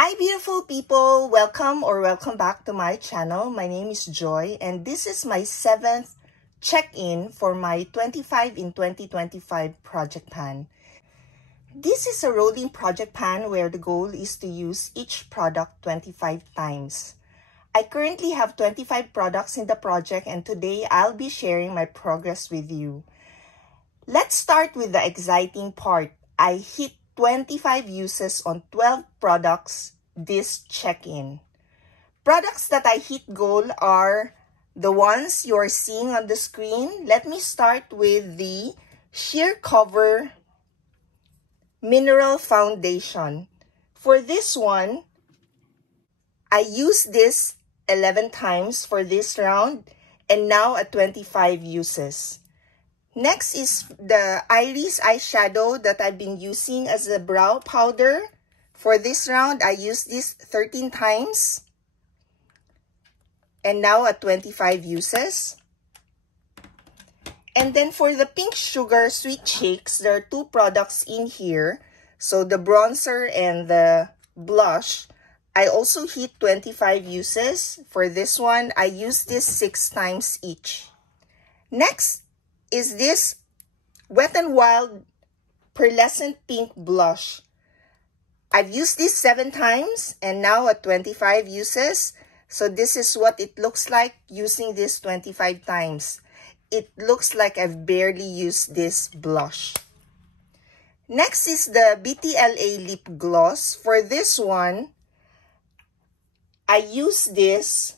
Hi beautiful people! Welcome back to my channel. My name is Joy and this is my 7th check-in for my 25 in 2025 project pan. This is a rolling project pan where the goal is to use each product 25 times. I currently have 25 products in the project and today I'll be sharing my progress with you. Let's start with the exciting part. I hit 25 uses on 12 products this check-in. Products that I hit goal are the ones you are seeing on the screen. Let me start with the Sheer Cover Mineral Foundation. For this one, I used this 11 times for this round and now at 25 uses. Next is the Iris eyeshadow that I've been using as a brow powder. For this round, I used this 13 times. And now at 25 uses. And then for the Pink Sugar Sweet Cheeks, there are 2 products in here. So the bronzer and the blush. I also hit 25 uses. For this one, I used this 6 times each. Next is this Wet n Wild Pearlescent Pink Blush. I've used this 7 times and now at 25 uses. So this is what it looks like using this 25 times. It looks like I've barely used this blush. Next is the BTLA Lip Gloss. For this one, I used this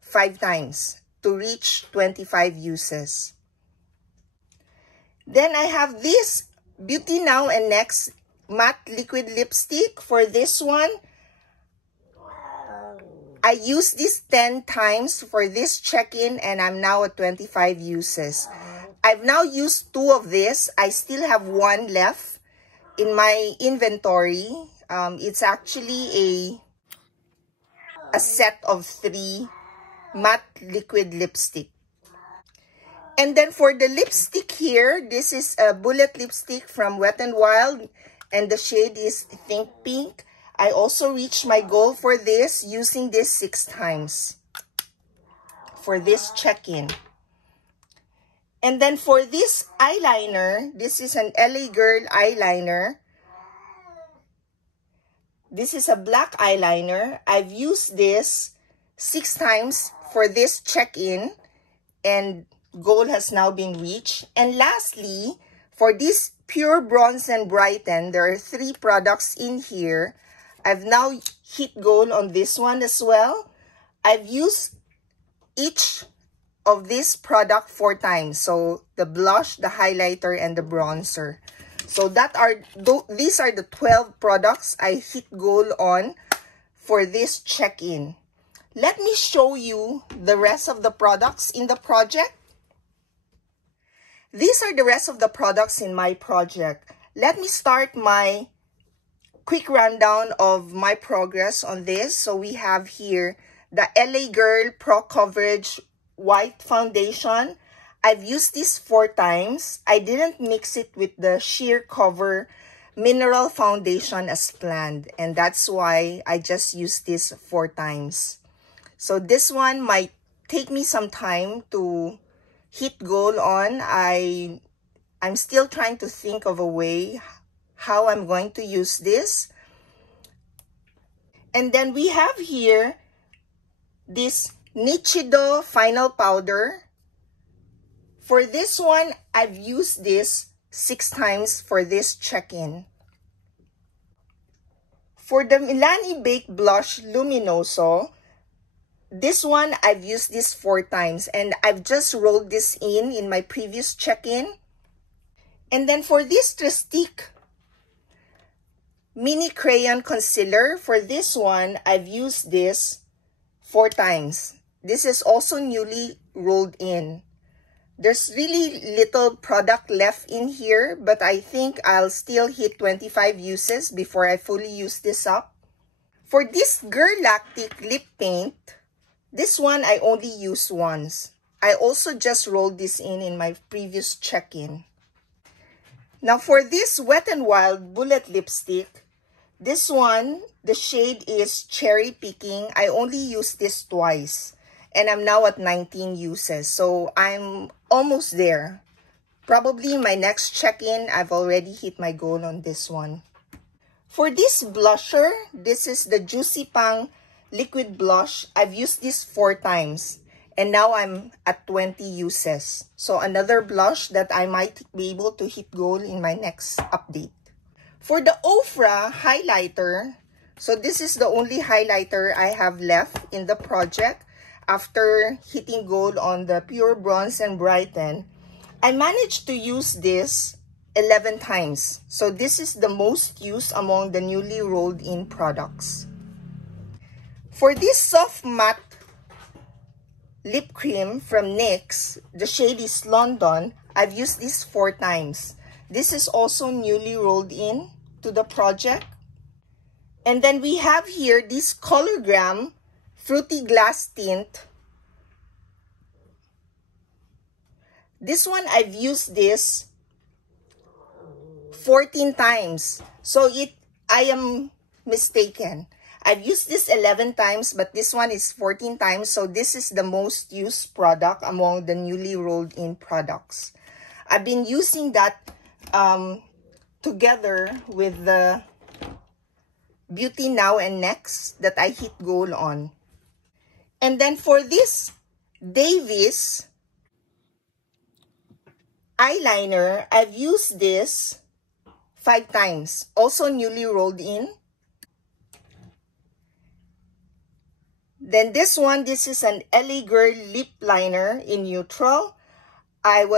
5 times to reach 25 uses. Then I have this Beauty Now and Next Matte Liquid Lipstick. For this one, I used this 10 times for this check-in and I'm now at 25 uses. I've now used 2 of this. I still have 1 left in my inventory. It's actually a set of 3 matte liquid lipstick. And then for the lipstick here, this is a bullet lipstick from Wet n Wild and the shade is Think Pink. I also reached my goal for this using this 6 times for this check-in. And then for this eyeliner, this is an LA Girl eyeliner. This is a black eyeliner. I've used this 6 times for this check-in and goal has now been reached. And lastly, for this Pure Bronze and Brighten, there are 3 products in here. I've now hit goal on this one as well. I've used each of this product 4 times. So the blush, the highlighter, and the bronzer. So these are the 12 products I hit goal on for this check-in. Let me show you the rest of the products in the project. These are the rest of the products in my project. Let me start my quick rundown of my progress on this. So we have here the LA Girl Pro Coverage White Foundation. I've used this 4 times. I didn't mix it with the Sheer Cover Mineral Foundation as planned. And that's why I just used this 4 times. So this one might take me some time to hit goal on. I'm still trying to think of a way how I'm going to use this. And then we have here this Nichido Final Powder. For this one, I've used this 6 times for this check-in. For the Milani Baked Blush Luminoso, this one, I've used this 4 times and I've just rolled this in my previous check-in. And then for this Trestique Mini Crayon Concealer, for this one, I've used this 4 times. This is also newly rolled in. There's really little product left in here, but I think I'll still hit 25 uses before I fully use this up. For this Girl Lactic Lip Paint, this one I only used once. I also just rolled this in my previous check-in. Now for this Wet n Wild Bullet Lipstick, This one, the shade is Cherry Picking. I only used this twice. And I'm now at 19 uses. So I'm almost there. Probably my next check-in, I've already hit my goal on this one. For this blusher, this is the Juicy Pang Liquid Blush. I've used this 4 times. And now I'm at 20 uses. So another blush that I might be able to hit goal in my next update. For the Ofra highlighter, so this is the only highlighter I have left in the project after hitting gold on the Pure Bronze and Brighten. I managed to use this 11 times. So this is the most used among the newly rolled in products. For this soft matte lip cream from NYX, the shade is London. I've used this 4 times. This is also newly rolled in to the project. And then we have here this Colourgram Fruity Glass Tint. This one, I've used this 14 times. So I am mistaken. I've used this 11 times, but this one is 14 times. So this is the most used product among the newly rolled in products. I've been using that together with the Beauty Now and Next that I hit goal on. And then for this Davis eyeliner, I've used this 5 times. Also newly rolled in. Then this one, this is an LA Girl lip liner in neutral. I've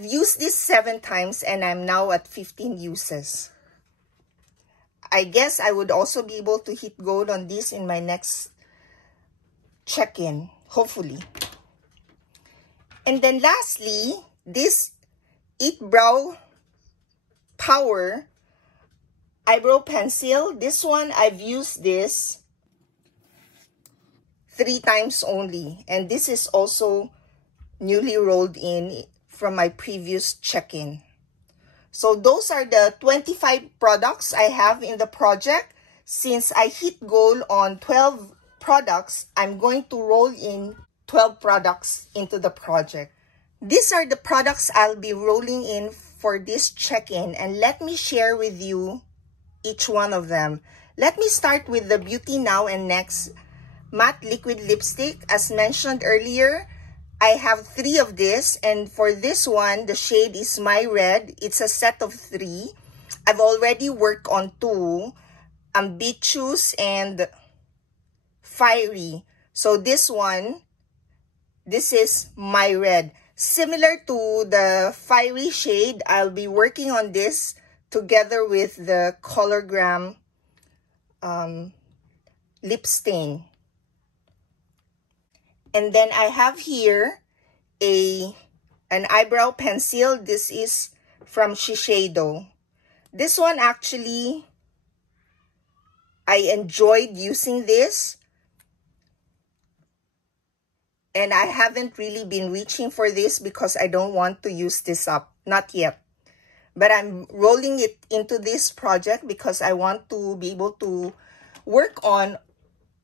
used this 7 times and I'm now at 15 uses. I guess I would also be able to hit gold on this in my next check-in, hopefully. And then lastly, this It Brow Power eyebrow pencil. This one, I've used this 3 times only. And this is also newly rolled in from my previous check-in. So those are the 25 products I have in the project. Since I hit goal on 12 products, I'm going to roll in 12 products into the project. These are the products I'll be rolling in for this check-in, and let me share with you each one of them. Let me start with the Beauty Now and Next matte liquid lipstick. As mentioned earlier, I have 3 of this, and for this one, the shade is My Red. It's a set of 3. I've already worked on 2, Ambitious and Fiery. So this one, this is My Red. Similar to the Fiery shade, I'll be working on this together with the Colourgram lip stain. And then I have here an eyebrow pencil. This is from Shiseido. This one actually, I enjoyed using this. And I haven't really been reaching for this because I don't want to use this up. Not yet. But I'm rolling it into this project because I want to be able to work on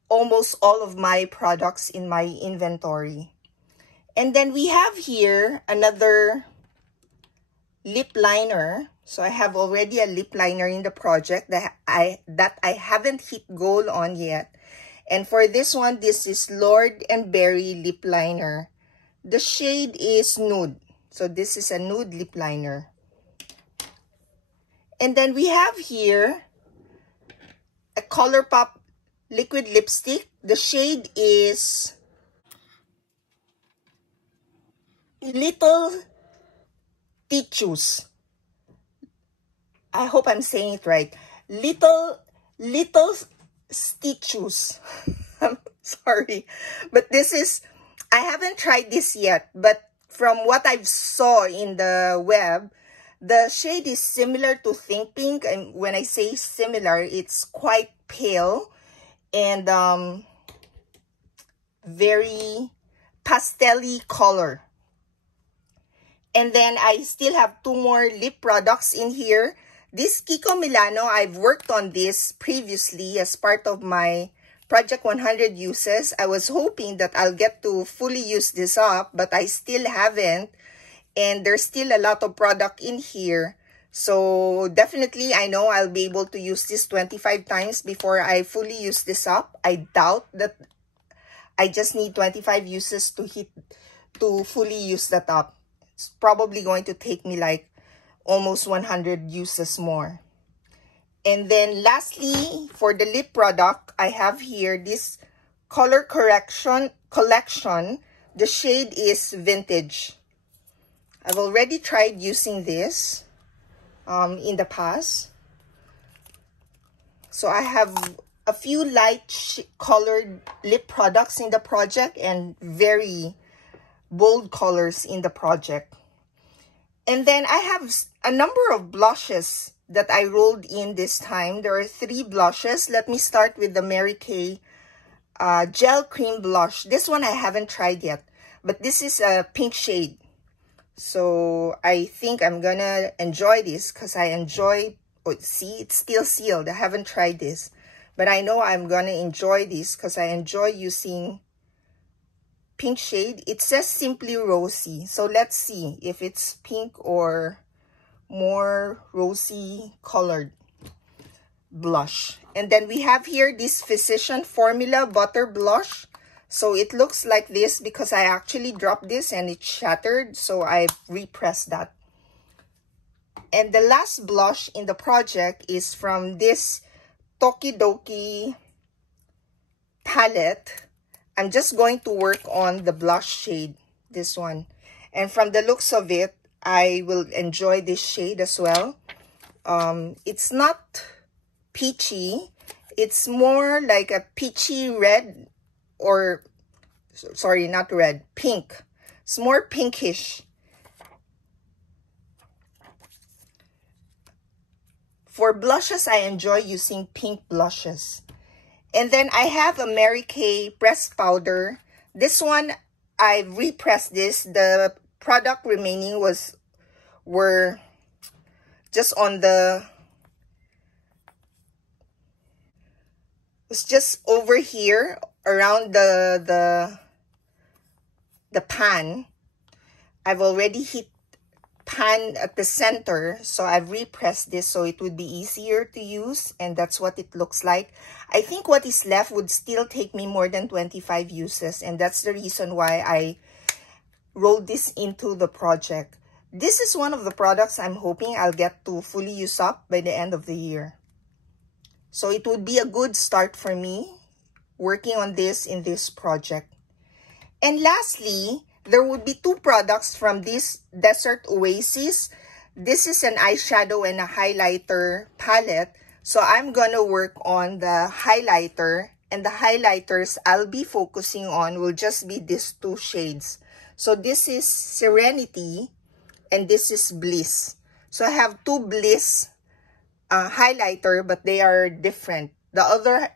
almost all of my products in my inventory. And then we have here another lip liner. So I have already a lip liner in the project that I haven't hit goal on yet. And for this one, this is Lord and Berry lip liner. The shade is Nude. So this is a nude lip liner. And then we have here a ColourPop liquid lipstick. The shade is Little Stitches. I hope I'm saying it right. Little Stitches. I'm sorry. But this is, I haven't tried this yet. But from what I've saw in the web, the shade is similar to Think Pink. And when I say similar, it's quite pale and very pastel-y color. And then I still have 2 more lip products in here. This Kiko Milano, I've worked on this previously as part of my Project 100 uses. I was hoping that I'll get to fully use this up, but I still haven't. And there's still a lot of product in here. So definitely, I know I'll be able to use this 25 times before I fully use this up. I doubt that I just need 25 uses to fully use that up. It's probably going to take me like almost 100 uses more. And then lastly, for the lip product, I have here this color correction collection. The shade is Vintage. I've already tried using this in the past. So I have a few light colored lip products in the project and very bold colors in the project. And then I have a number of blushes that I rolled in this time. There are 3 blushes. Let me start with the Mary Kay Gel Cream Blush. This one I haven't tried yet, but this is a pink shade. So I think I'm gonna enjoy this because I enjoy, oh, see, it's still sealed. I haven't tried this, but I know I'm gonna enjoy this because I enjoy using pink shade. It says Simply Rosy. So let's see if it's pink or more rosy colored blush. And then we have here this Physician Formula Butter Blush. So it looks like this because I actually dropped this and it shattered. So I repressed that. And the last blush in the project is from this Tokidoki palette. I'm just going to work on the blush shade, this one. And from the looks of it, I will enjoy this shade as well. It's not peachy. It's more like a peachy red, or sorry, not red, pink. It's more pinkish. For blushes, I enjoy using pink blushes. And then I have a Mary Kay pressed powder. This one, I repressed this. The product remaining were just on the, it's just over here around the pan. I've already hit pan at the center, so I've repressed this so it would be easier to use, and that's what it looks like. I think what is left would still take me more than 25 uses, and that's the reason why I rolled this into the project. This is one of the products I'm hoping I'll get to fully use up by the end of the year. So it would be a good start for me working on this in this project. And lastly, there would be 2 products from this Desert Oasis. This is an eyeshadow and a highlighter palette. So I'm gonna work on the highlighter, and the highlighters I'll be focusing on will just be these 2 shades. So this is Serenity and this is Bliss. So I have 2 Bliss highlighter, but they are different. The other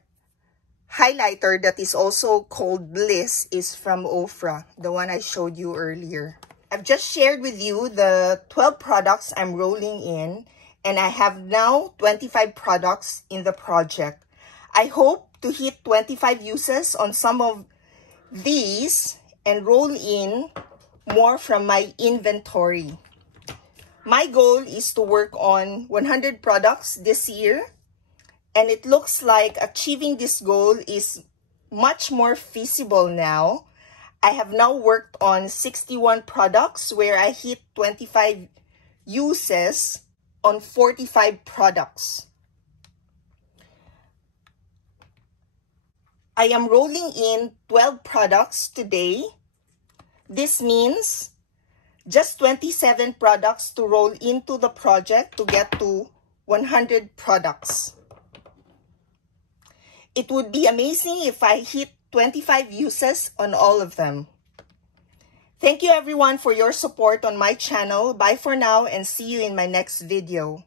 highlighter that is also called Bliss is from Ofra, the one I showed you earlier. I've just shared with you the 12 products I'm rolling in, and I have now 25 products in the project. I hope to hit 25 uses on some of these and roll in more from my inventory. My goal is to work on 100 products this year. And it looks like achieving this goal is much more feasible now. I have now worked on 61 products where I hit 25 uses on 45 products. I am rolling in 12 products today. This means just 27 products to roll into the project to get to 100 products. It would be amazing if I hit 25 uses on all of them. Thank you everyone for your support on my channel. Bye for now and see you in my next video.